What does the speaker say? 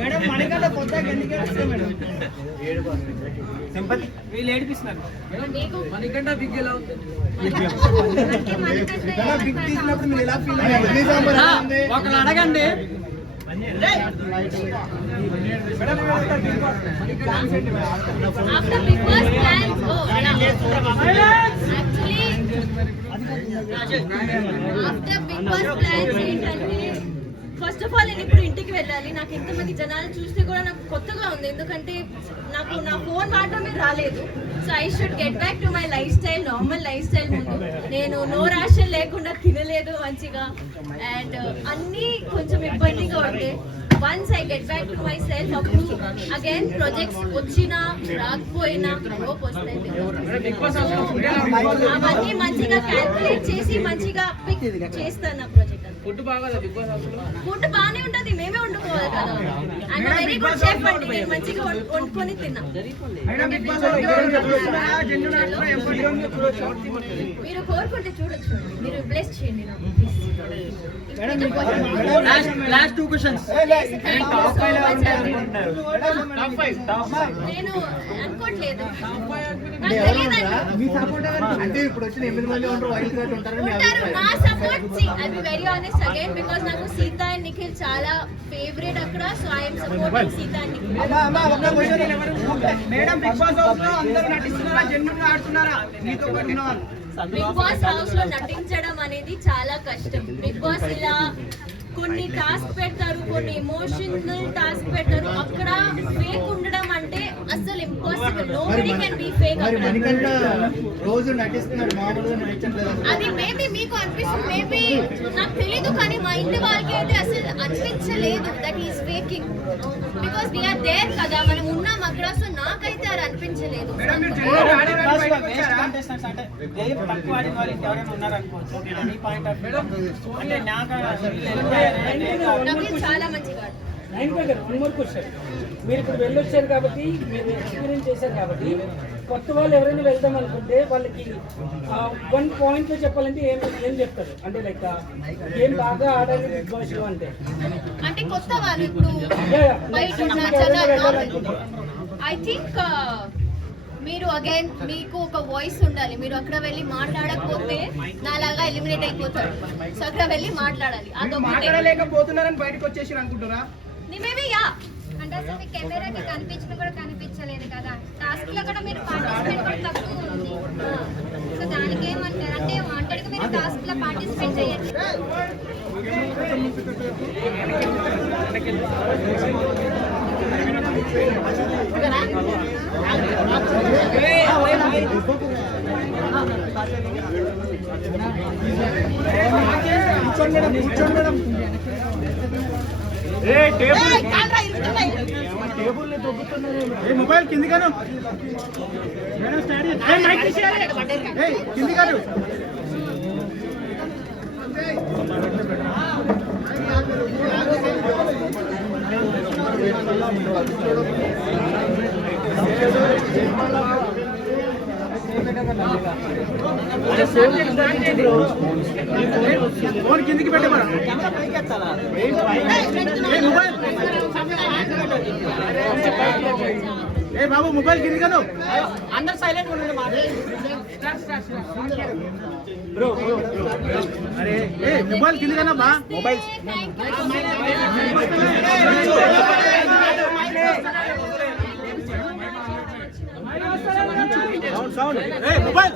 Madam మనకన్నా కొత్తగా ఎందుకు ఏడుస్తారు మేడం? సింపతి వీళ్ళు ఏడిపిస్తున్నారు. మనకంటే బిగ్ ఎలా ఉంది? బిగ్ తీసినప్పుడు మీరు ఎలా ఫీల్ అయ్యారు? ఒకళ్ళు అడగండి. After Big Boss plans, after Big Boss plans ఏంటంటే ఫస్ట్ ఆఫ్ ఆల్ నేను ఇప్పుడు ఇంటికి వెళ్ళాలి. నాకు ఎంతమంది జనాలు చూస్తే కూడా నాకు కొత్తగా ఉంది, ఎందుకంటే నాకు నా ఫోన్ వాడటమే రాలేదు. So I should get back to my life style, normal life style. ముందు నేను నో రేషన్ లేకుండా తినలేదు మంచిగా, అండ్ అన్నీ కొంచెం ఇబ్బందిగా ఉంటే once I get back to my self, అప్పుడు అగైన్ ప్రాజెక్ట్స్ వచ్చినా రాకపోయినా హోప్ వస్తాయి. అవన్నీ మంచిగా క్యాల్కులేట్ చేసి మంచిగా పిక్ చేస్తాను నా ప్రాజెక్ట్. ఫుడ్ ఫుడ్ బాగానే ఉంటది, మేమే వండుకోవాలి కదా. ఐఎమ్ వెరీ గుడ్ షెఫ్ అండి, నేను మంచిగా వండుకొని తిన్నా. మీరు కోరుకుంటే చూడొచ్చు, మీరు బ్లెస్ చేయండి నాకు. Last 2 questions. నేను అనుకోవట్లేదు, అంటే ఇప్పుడు వచ్చిన 8 మంది ఉంటారు, వైల్డ్ కార్డ్ ఉంటారు. నా support I be very honest again, because నాకు సీత అండ్ నిఖిల్ చాలా ఫేవరెట్ అక్కడ. So I'm supporting Sita and Nikhil. Madam Bigg Boss house లో అందరూ నటిస్తున్నారా, జెన్యున్ గా ఆడుతున్నారా? మీతో పాటు ఉన్న వాళ్ళు బిగ్ బాస్ హౌస్ లో నటించడం అనేది చాలా కష్టం. బిగ్ బాస్ ఇలా కొన్ని టాస్క్ పెడతారు, కొన్ని ఎమోషనల్ టాస్క్ పెడతారు. అక్కడ ఫేక్ ఉండడం అంటే అసలు impossible. Nobody can be fake. రోజు నటిస్తున్నారు, మామూలుగా నటించట్లేదు. అది మేబీ మీకు అనిపిస్తుంది, మేబీ నాకు తెలీదు, కానీ మా ఇంటి వాళ్ళకి అయితే అసలు అనిపించలేదు that is faking. Because we are there కదా, మనం ఉన్నాం అక్కడ. సో నాకైతే అది అనిపించలేదు. చాలా మంచిగా. మీరు ఇప్పుడు వెళ్ళొచ్చారు కాబట్టి, మీరు ఎక్స్పీరియన్స్ చేశారు కాబట్టి, కొత్త వాళ్ళు ఎవరైనా వెళ్దాం అనుకుంటే వాళ్ళకి 1 పాయింట్ లో చెప్పాలంటే ఏం చెప్తారు? అంటే లైక్ ఏం బాగా ఆడాలి బిగ్ బాస్ లో అంటే కొత్త వాళ్ళు ఇప్పుడు ఐ థింక్ మీరు అగైన్ మీకు ఒక వాయిస్ ఉండాలి. మీరు అక్కడ వెళ్ళి మాట్లాడకపోతే నాలాగా ఎలిమినేట్ అయిపోతారు. సో అక్కడ వెళ్ళి మాట్లాడాలి. మాట్లాడలేకపోతున్నారని బయటకు వచ్చేసి అనుకుంటున్నా. మేబీ యా, అంటే అసలు మీ కెమెరాకి కనిపించిన కూడా కనిపించలేదు కదా. టాస్క్ లో కూడా మీరు పార్టిసిపేట్ కూడా తక్కువ ఉంది. సో దానికి ఏమంటారు అంటే వాంటెడ్ గా మీరు టాస్క్ లో పార్టిసిపేట్ చేయొచ్చు. మొబైల్ కింది కాను కింది కాదు. ఫోన్ కిందికి పెట్టమా? మొబైల్ ఏ బాబు, మొబైల్ కింది కాను. అందరు సైలెంట్ ఉండండి. అరే ఏ మొబైల్ కింది కానా బా? Mobile sound mobile